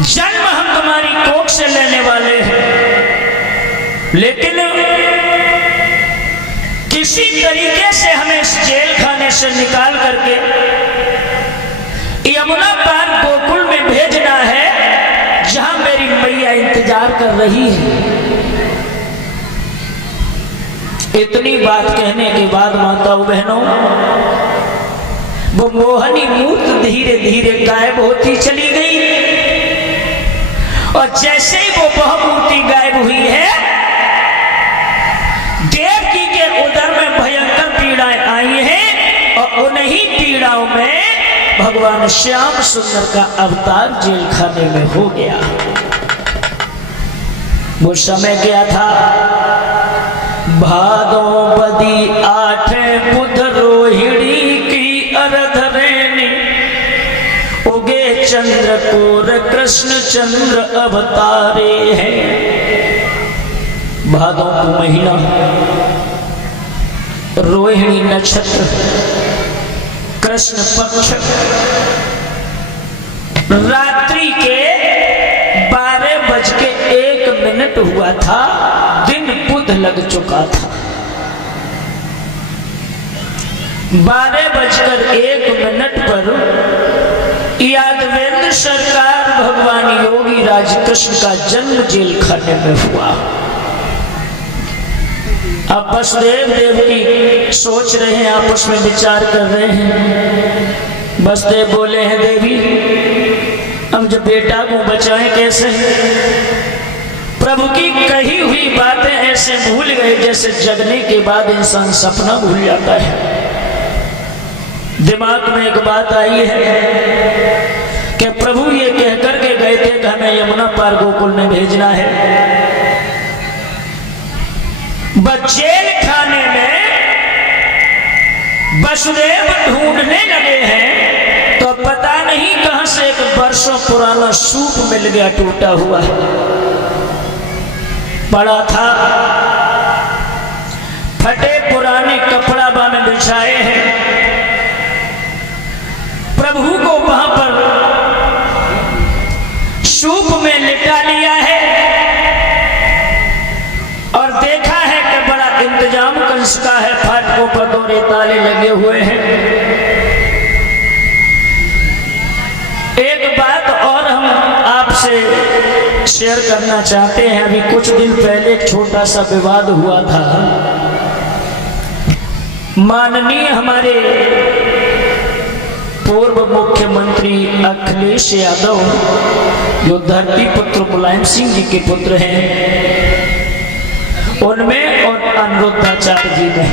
जन्म हम तुम्हारी कोख से लेने वाले हैं, लेकिन किसी तरीके से हमें इस जेल खाने से निकाल करके यमुना पार गोकुल में भेजना है, जहां मेरी मैया इंतजार कर रही है। इतनी बात कहने के बाद माताओं बहनों, वो मोहनी मूर्त धीरे धीरे गायब होती चली गई। और जैसे ही वो बहुमूर्ति गायब हुई है, देवकी के उदर में भयंकर पीड़ाएं आई हैं, और उन्हीं पीड़ाओं में भगवान श्याम सुंदर का अवतार जेल खाने में हो गया। वो समय क्या था? भादो बदी 8 बुध रोहिणी की अरधरेणी, उगे चंद्रकोर कृष्ण चंद्र अवतारे हैं। भादों का महीना, रोहिणी नक्षत्र, कृष्ण पक्ष, रात्रि के 12:01 हुआ था। दिन बुध लग चुका था। 12:01 पर यादवेंद्र सरकार भगवान योगी राज कृष्ण का जन्म जेल खाने में हुआ। अब वसुदेव देवकी सोच रहे हैं, आपस में विचार कर रहे हैं। वसुदेव बोले हैं, देवी अब जब बेटा को बचाएं कैसे? प्रभु की कही हुई बातें ऐसे भूल गए जैसे जगने के बाद इंसान सपना भूल जाता है। दिमाग में एक बात आई है कि प्रभु ये कहकर के गए थे कि हमें यमुना पार गोकुल में भेजना है। जेल खाने में वसुदेव ढूंढने लगे हैं, तो पता नहीं कहां से एक वर्षों पुराना सूप मिल गया, टूटा हुआ पड़ा था। फटे पुराने कपड़ा बाने बिछाए हैं। प्रभु को वहां पर सूप में लिटा लिया है और देखा है कि बड़ा इंतजाम कंस का है। फाटकों पर दोहरे ताले लगे हुए हैं। एक बात और हम आपसे शेयर करना चाहते हैं। अभी कुछ दिन पहले एक छोटा सा विवाद हुआ था। माननीय हमारे पूर्व मुख्यमंत्री अखिलेश यादव, जो धरती पुत्र मुलायम सिंह जी के पुत्र हैं, उनमें और अनिरुद्धाचार्य जी में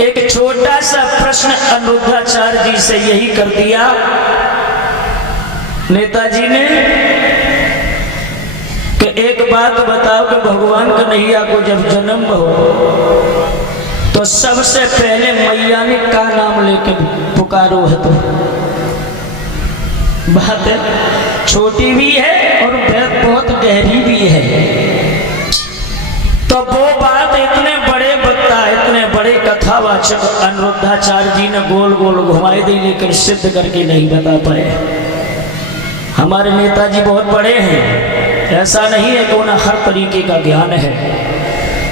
एक छोटा सा प्रश्न अनिरुद्धाचार्य जी से यही कर दिया। नेताजी ने कि एक बात बताओ कि भगवान कन्हैया को जब जन्म हो तो सबसे पहले मैया ने का नाम लेके पुकारो है? तो बात है छोटी भी है और बहुत गहरी भी है। तो वो बात इतने बड़े वक्ता, इतने बड़े कथावाचक अनिरुद्धाचार्य जी ने गोल गोल घुमाई दी, लेकिन सिद्ध करके नहीं बता पाए। हमारे नेताजी बहुत बड़े हैं, ऐसा नहीं है कि उन्हें हर तरीके का ज्ञान है।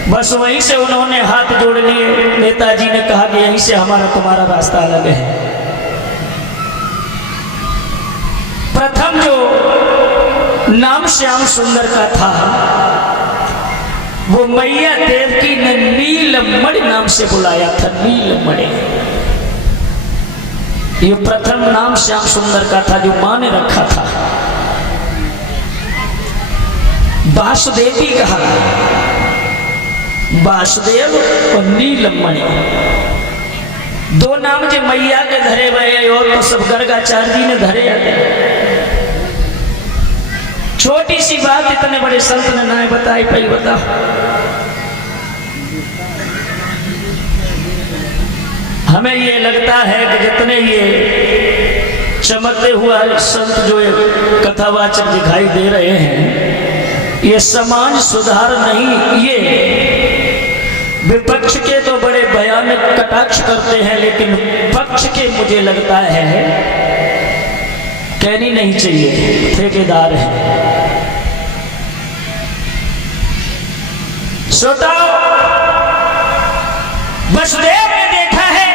बस वहीं से उन्होंने हाथ जोड़ लिए। नेताजी ने कहा कि यहीं से हमारा तुम्हारा रास्ता अलग है। प्रथम जो नाम श्याम सुंदर का था, वो मैया देवकी ने नीलमणि नाम से बुलाया था। नीलमणि ये प्रथम नाम श्याम सुंदर का था, जो मां ने रखा था। वासुदेव भी कहा, वासुदेव और नीलमणि दो नाम जो मैया के धरे हुए, और तो सब गर्गाचार्य जी ने धरे आते। छोटी सी बात इतने बड़े संत ने ना बताई पाई, बता। हमें ये लगता है कि जितने ये चमकते हुआ संत जो कथावाचक दिखाई दे रहे हैं, ये समाज सुधार नहीं, ये विपक्ष के तो बड़े भयानक कटाक्ष करते हैं, लेकिन पक्ष के मुझे लगता है कहनी नहीं चाहिए, ठेकेदार है। श्रोताओ, वसुदेव ने देखा है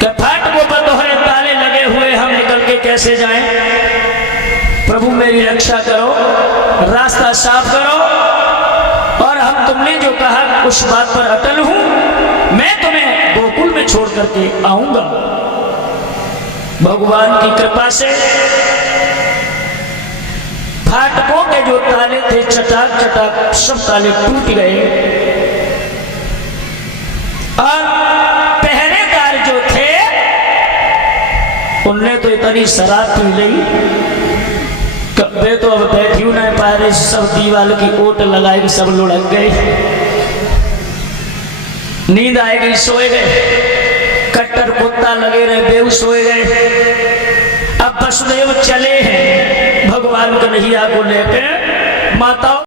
कि फाटकों पर दोहरे ताले लगे हुए, हम निकल के कैसे जाएं। प्रभु मेरी रक्षा करो, रास्ता साफ करो, और हम तुमने जो कहा उस बात पर अटल हूं, मैं तुम्हें गोकुल में छोड़ करके आऊंगा। भगवान की कृपा से फाटकों के जो ताले थे चटाक चटाक सब ताले टूट गए, और पहरेदार जो थे उनने तो इतनी शराब पी ली, वे तो अब बैठी नहीं पा रहे, सब दीवाल की ओट लगाए, सब लुढ़क गए, नींद आएगी, सोए गए, कट्टर कुत्ता लगे रहे, बेहोश सोए गए। अब वसुदेव चले हैं भगवान कन्हैया को लेकर, माताओं